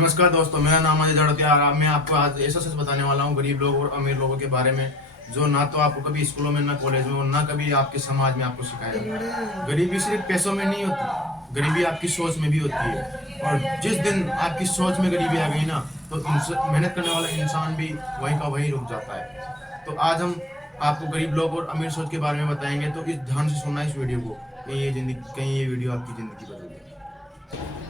नमस्कार दोस्तों, मेरा नाम अजय जड़तिया और मैं आपको आज ऐसा सच बताने वाला हूँ गरीब लोग और अमीर लोगों के बारे में, जो ना तो आपको कभी स्कूलों में, ना कॉलेज में और ना कभी आपके समाज में आपको सिखाया जाता। गरीबी सिर्फ पैसों में नहीं होती, गरीबी आपकी सोच में भी होती है। और जिस दिन आपकी सोच में गरीबी आ गई ना, तो मेहनत करने वाला इंसान भी वहीं का वहीं रुक जाता है। तो आज हम आपको गरीब लोग और अमीर सोच के बारे में बताएंगे, तो इस ध्यान से सुनना इस वीडियो को, कहीं ये वीडियो आपकी जिंदगी बदल देगी।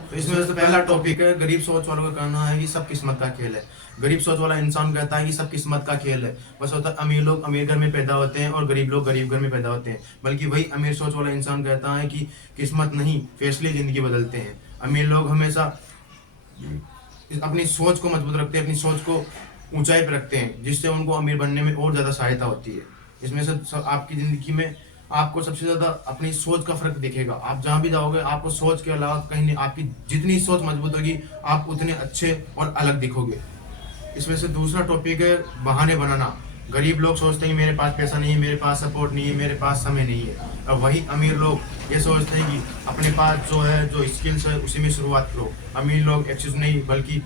तो इसमें सबसे पहला टॉपिक है, गरीब सोच वालों का कहना है कि सब किस्मत का खेल है। गरीब सोच वाला इंसान कहता है कि सब किस्मत का खेल है। बस होता है अमीर लोग अमीर घर में पैदा होते हैं और गरीब लोग गरीब घर में पैदा होते हैं। बल्कि वही अमीर सोच वाला इंसान कहता है कि किस्मत नहीं, फैसले जिंदगी बदलते हैं। अमीर लोग हमेशा अपनी सोच को मजबूत रखते हैं, अपनी सोच को ऊंचाई पर रखते हैं, जिससे उनको अमीर बनने में और ज्यादा सहायता होती है। इसमें से आपकी जिंदगी में आपको सबसे ज्यादा अपनी सोच का फर्क दिखेगा। आप जहां भी जाओगे आपको सोच के अलावा कहीं नहीं, आपकी जितनी सोच मजबूत होगी आप उतने अच्छे और अलग दिखोगे। इसमें से दूसरा टॉपिक है बहाने बनाना। गरीब लोग सोचते हैं मेरे पास पैसा नहीं है, मेरे पास सपोर्ट नहीं है, मेरे पास समय नहीं है। और वही अमीर लोग ये सोचते हैं कि अपने पास जो है, जो स्किल्स है, उसी में शुरुआत करो। अमीर लोग एक्सेस नहीं बल्कि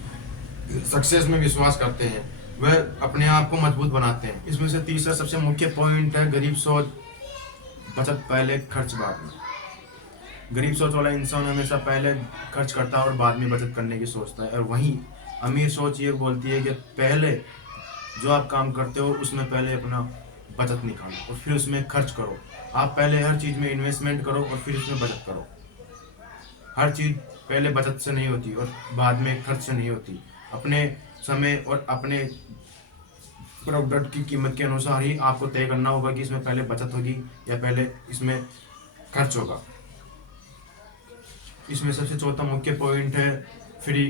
सक्सेस में विश्वास करते हैं, वह अपने आप को मजबूत बनाते हैं। इसमें से तीसरा सबसे मुख्य पॉइंट है गरीब सोच, बचत पहले खर्च बाद में। गरीब सोच वाला इंसान हमेशा पहले खर्च करता है और बाद में बचत करने की सोचता है। और वहीं अमीर सोच ये बोलती है कि पहले जो आप काम करते हो उसमें पहले अपना बचत निकालो और फिर उसमें खर्च करो। आप पहले हर चीज में इन्वेस्टमेंट करो और फिर उसमें बचत करो। हर चीज पहले बचत से नहीं होती और बाद में खर्च से नहीं होती। अपने समय और अपने प्रोडक्ट की कीमत के अनुसार ही आपको तय करना होगा कि इसमें पहले बचत होगी या पहले इसमें खर्च होगा। इसमें सबसे चौथा मुख्य पॉइंट है फ्री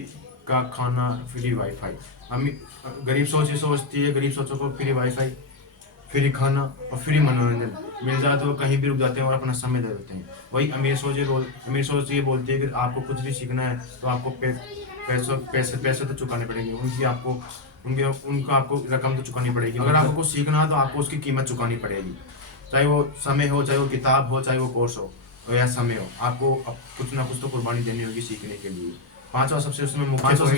का खाना, फ्री वाईफाई। हम गरीब सोच ये सोचती है, गरीब सोचों को फ्री वाईफाई, फ्री खाना और फ्री मनोरंजन मिल जाए तो वो कहीं भी रुक जाते हैं और अपना समय दे देते हैं। वही अमीर सोच ये बोलती है कि आपको कुछ भी सीखना है तो आपको पैसे तो चुकाने पड़ेंगे, उनका आपको रकम तो चुकानी पड़ेगी। अगर आपको कुछ सीखना है तो आपको उसकी कीमत चुकानी पड़ेगी, चाहे वो समय हो, चाहे वो किताब हो, चाहे वो कोर्स हो या समय हो। आपको कुछ ना कुछ तो कुर्बानी देनी होगी सीखने के लिए। पांचवा सबसे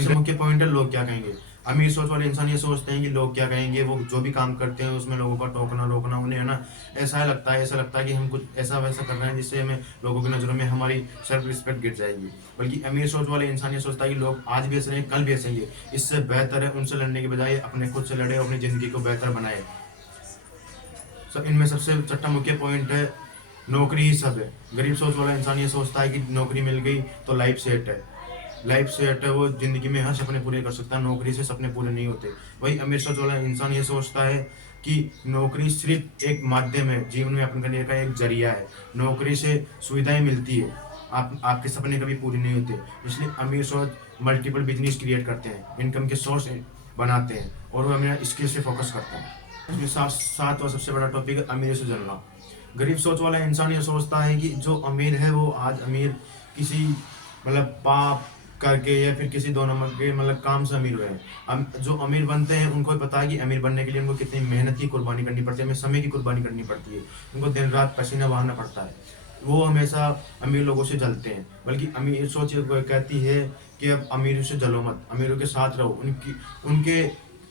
मुख्य पॉइंट है लोग क्या कहेंगे। अमीर सोच वाले इंसान ये सोचते हैं कि लोग क्या कहेंगे। वो जो भी काम करते हैं उसमें लोगों का टोकना रोकना, उन्हें है ना ऐसा लगता है कि हम कुछ ऐसा वैसा कर रहे हैं जिससे हमें लोगों की नज़रों में हमारी सेल्फ रिस्पेक्ट गिर जाएगी। बल्कि अमीर सोच वाले इंसान ये सोचता है कि लोग आज भी ऐसे रहें, कल भी ऐसे, इससे बेहतर है उनसे लड़ने के बजाय अपने खुद से लड़े और अपनी जिंदगी को बेहतर बनाए। इनमें सबसे छठा मुख्य पॉइंट है नौकरी ही सब है। गरीब सोच वाला इंसान ये सोचता है कि नौकरी मिल गई तो लाइफ सेट है, वो जिंदगी में हर सपने पूरे कर सकता है, नौकरी से सपने पूरे नहीं होते। वही अमीर सोच वाला इंसान ये सोचता है कि नौकरी सिर्फ एक माध्यम है, जीवन में अपने करने का एक जरिया है। नौकरी से सुविधाएं मिलती है, आपके सपने कभी पूरे नहीं होते। इसलिए अमीर सोच मल्टीपल बिजनेस क्रिएट करते हैं, इनकम के सोर्स बनाते हैं और वो अपने स्किल से फोकस करते हैं। इसमें सात और सबसे बड़ा टॉपिक है अमीर से जलना। गरीब सोच वाला इंसान ये सोचता है कि जो अमीर है वो आज अमीर किसी पाप करके या फिर किसी दो नंबर के काम से अमीर हुए हैं। जो अमीर बनते हैं उनको भी पता है कि अमीर बनने के लिए उनको कितनी मेहनत की कुर्बानी करनी पड़ती है, हमें समय की कुर्बानी करनी पड़ती है, उनको दिन रात पसीना बहाना पड़ता है। वो हमेशा अमीर लोगों से जलते हैं। बल्कि अमीर सोच कहती है कि अब अमीरों से जलो मत, अमीरों के साथ रहो, उनके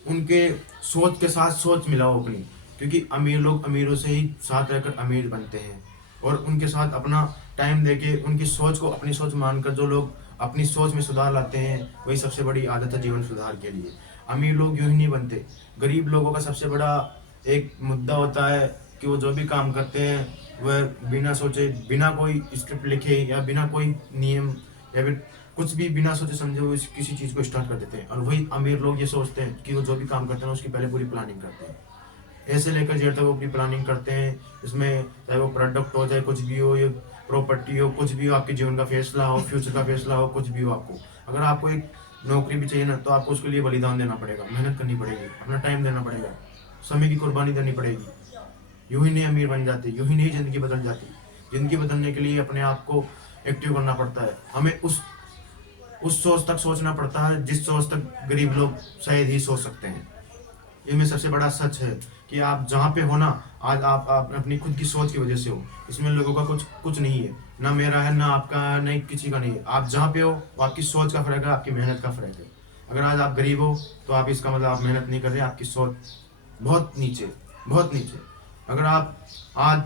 उनके सोच के साथ सोच मिलाओ अपनी। क्योंकि अमीर लोग अमीरों से ही साथ रहकर अमीर बनते हैं और उनके साथ अपना टाइम देके उनकी सोच को अपनी सोच मानकर जो लोग अपनी सोच में सुधार लाते हैं वही सबसे बड़ी आदत है जीवन सुधार के लिए। अमीर लोग यूं ही नहीं बनते। गरीब लोगों का सबसे बड़ा एक मुद्दा होता है कि वो जो भी काम करते हैं वह बिना सोचे, बिना कोई स्क्रिप्ट लिखे या बिना कोई नियम या फिर कुछ भी बिना सोचे समझे वो किसी चीज़ को स्टार्ट कर देते हैं। और वही अमीर लोग ये सोचते हैं कि वो जो भी काम करते हैं उसकी पहले पूरी प्लानिंग करते हैं, ऐसे लेकर जेड तक वो अपनी प्लानिंग करते हैं। इसमें चाहे वो प्रोडक्ट हो, चाहे कुछ भी हो, ये प्रॉपर्टी हो, कुछ भी हो, आपके जीवन का फैसला हो, फ्यूचर का फैसला हो, कुछ भी हो, आपको अगर आपको एक नौकरी भी चाहिए ना तो आपको उसके लिए बलिदान देना पड़ेगा, मेहनत करनी पड़ेगी, अपना टाइम देना पड़ेगा, समय की कुर्बानी देनी पड़ेगी। यूं ही नहीं अमीर बन जाते, यूं ही नहीं जिंदगी बदल जाती। जिंदगी बदलने के लिए अपने आप को एक्टिव करना पड़ता है। हमें उस सोच तक सोचना पड़ता है जिस सोच तक गरीब लोग शायद ही सोच सकते हैं। ये में सबसे बड़ा सच है कि आप जहाँ पे हो ना आज आप अपनी खुद की सोच की वजह से हो। इसमें लोगों का कुछ नहीं है, ना मेरा है, ना आपका है, ना किसी का नहीं है। आप जहाँ पे हो वो आपकी सोच का फर्क है, आपकी मेहनत का फर्क है। अगर आज आप गरीब हो तो आप इसका मतलब आप मेहनत नहीं कर रहे, आपकी सोच बहुत नीचे, बहुत नीचे। अगर आप आज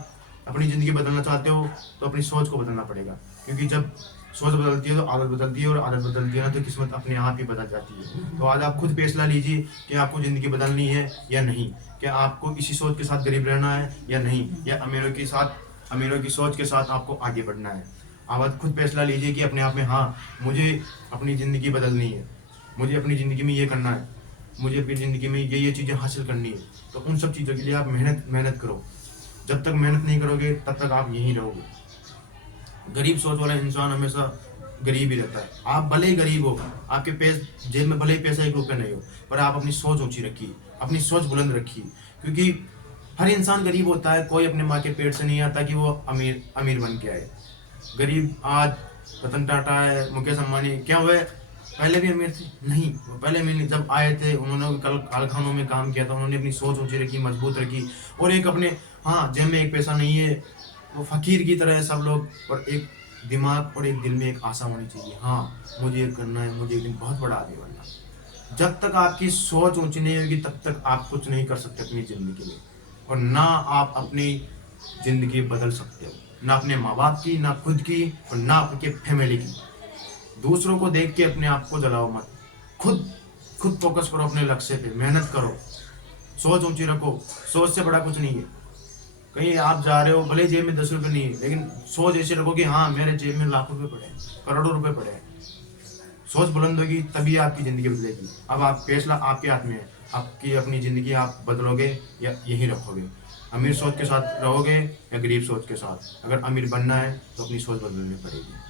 अपनी ज़िंदगी बदलना चाहते हो तो अपनी सोच को बदलना पड़ेगा, क्योंकि जब सोच बदलती है तो आदत बदलती है, और आदत बदलती है ना तो किस्मत अपने आप ही बदल जाती है। तो आज आप खुद फैसला लीजिए कि आपको ज़िंदगी बदलनी है या नहीं, क्या आपको इसी सोच के साथ गरीब रहना है या नहीं, या अमीरों की सोच के साथ आपको आगे बढ़ना है। आप आज खुद फैसला लीजिए कि अपने आप में, हाँ मुझे अपनी ज़िंदगी बदलनी है, मुझे अपनी ज़िंदगी में ये करना है, मुझे अपनी ज़िंदगी में ये चीज़ें हासिल करनी है। तो उन सब चीज़ों के लिए आप मेहनत करो। जब तक मेहनत नहीं करोगे तब तक आप यहीं रहोगे। गरीब सोच वाला इंसान हमेशा गरीब ही रहता है। आप भले ही गरीब हो, आपके जेब में भले ही पैसा 1 रुपया नहीं हो, पर आप अपनी सोच ऊंची रखिए, अपनी सोच बुलंद रखिए, क्योंकि हर इंसान गरीब होता है। कोई अपने माँ के पेट से नहीं आता कि वो अमीर बन के आए। गरीब आज रतन टाटा है, मुकेश अंबानी, क्या हुए पहले भी अमीर थे? नहीं, वो पहले अमीर नहीं। जब आए थे उन्होंने कल कारखानों में काम किया था, उन्होंने अपनी सोच ऊंची रखी, मजबूत रखी, और एक अपने, हाँ जेब में 1 पैसा नहीं है, वो फकीर की तरह है सब लोग, और एक दिमाग और एक दिल में एक आशा होनी चाहिए, हाँ मुझे ये करना है, मुझे एक दिन बहुत बड़ा आदमी बनना है। जब तक आपकी सोच ऊंची नहीं होगी तब तक आप कुछ नहीं कर सकते अपनी ज़िंदगी में, और ना आप अपनी ज़िंदगी बदल सकते हो, ना अपने माँ बाप की, ना खुद की, और ना आपके फैमिली की। दूसरों को देख के अपने आप को जलाओ मत, खुद फोकस करो अपने लक्ष्य पे, मेहनत करो, सोच ऊंची रखो। सोच से बड़ा कुछ नहीं है। कहीं आप जा रहे हो, भले जेब में 10 रुपए नहीं है, लेकिन सोच ऐसे रखो कि हाँ मेरे जेब में लाखों रुपए पड़े हैं, करोड़ों रुपए पड़े हैं। सोच बुलंद होगी तभी आपकी ज़िंदगी बदलेगी। अब आप फैसला आपके हाथ में है, आपकी अपनी ज़िंदगी आप बदलोगे या यहीं रखोगे। अमीर सोच के साथ रहोगे या गरीब सोच के साथ। अगर अमीर बनना है तो अपनी सोच बदलनी पड़ेगी।